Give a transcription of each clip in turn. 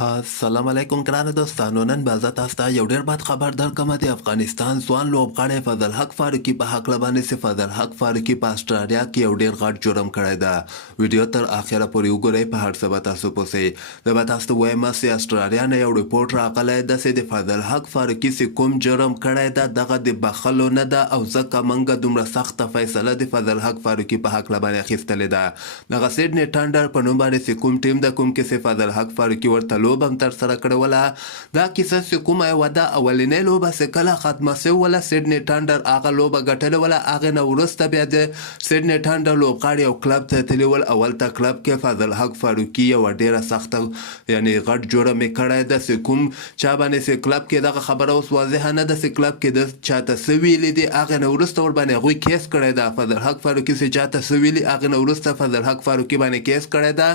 السلام علیکم ګرانو دوستانو، نن به زه تاسو ته یو ډېر بد خبر درکړم. د افغانستان ځوان لوبغاړی فضل حق فاروقي په هکله باندې چې فضل حق فاروقي په اسټرالیا کې یو ډېر غټ جرم کړی ده. ویډیو تر اخره پورې وګورئ، په هر څه به تاسو پوه سئ. زه به تاسو ته وایم چې اسټرالیا نه یو ریپورټ راغلی ده چې د فضل حق فاروقي چې کوم جرم کړی ده دغه د بخښلو نه ده، او ځکه موږ دومره سخته فیصله د فضل حق فاروقي په هکله باندې اخیستلې ده. دغه سیډني ټنډر په نوم باندې چې کوم ټیم د کوم کې چې فضل حق فاروقي ورته لوبه هم ترسره کړې وله، دا کیسه چې کومه وه ده اولنۍ لوبه چې کله ختمه سوې وله، سیډني ټنډر هغه لوبه ګټلې وله. هغې نه وروسته بیا د سیډني ټنډر لوبغاړي یو کلب ته تللي ول. اول ته کلب کې فضل حق فاروقي یوه ډېره سخته یعنې غټ جرم یې کړی ده چې کوم چا باندې چې کلب کې دغه خبره اوس واضحه نه ده چې کلب کې د چاته څه ویلي دي. هغې نه وروسته ور باندې هغوی کیس کړی ده. فضل حق فاروقي چې چاته څه ویلي، هغې نه وروسته فضل حق فاروقي باندې کیس کړی ده.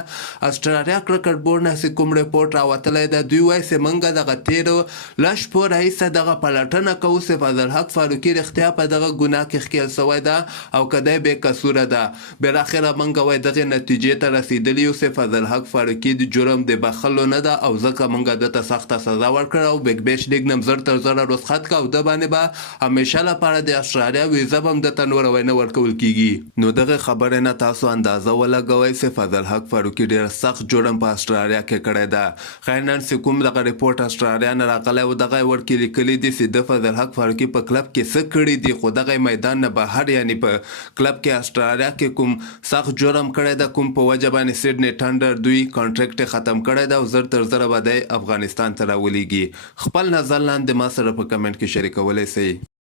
اسټرالیا کرکټ بورډ نه چې کوم ریپورټ راوتلی ده، دوی وایي چې موږ دغه تېرو لږ شپو راهیسې دغه پلټنه کوو چې فضل حق فاروقي رښتیا په دغه ګناه کې ښکېل سوی ده او که دی بې قصوره ده. بالاخره موږ وایي دغې نتیجې ته رسېدلي یو چې فضل حق فاروقي د جرم د بخښلو نه ده، او ځکه موږ ده ته سخته سزا ورکړه او بیګ بیش لیګ نه زر تر زره رخصت کړه، او ده باندې به همیشه لپاره د اسټرالیا ویزه به هم دته نوره وی نه ورکول کېږي. نو دغې خبرې نه تاسو اندازه ولګوئ چې فضل حق فاروقي ډېر سخت جرم په اسټرالیا کې کړی ده. خیر نن چې کوم دغه ریپورټ اسټرالیا نه راغلی و، دغه یې ورکې لیکلي دي چې د فضل حق فاروقي په کلب کې څه کړي دي، خو دغه میدان نه بهر یعنې په کلب کې اسټرالیا کې کوم سخت جرم کړی ده، کوم په وجه باندې سیډني ټنډر دوی کانټریکټ یې ختم کړی ده او زر تر زره به دی افغانستان ته راولېږي. خپل نظر لاندې ما سره په کمنټ کې شریکولی سئ.